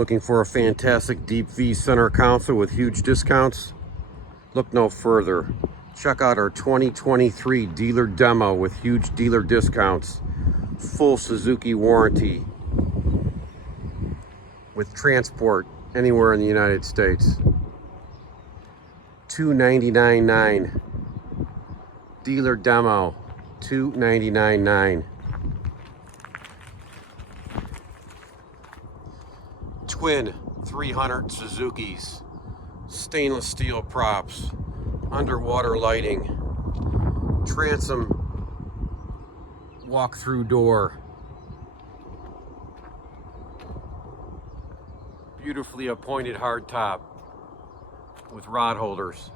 Looking for a fantastic deep V center console with huge discounts? Look no further. Check out our 2023 dealer demo with huge dealer discounts. Full Suzuki warranty with transport anywhere in the United States. $299.9. Dealer demo, $299.9. Twin 300 Suzukis, stainless steel props, underwater lighting, transom walk-through door, beautifully appointed hardtop with rod holders.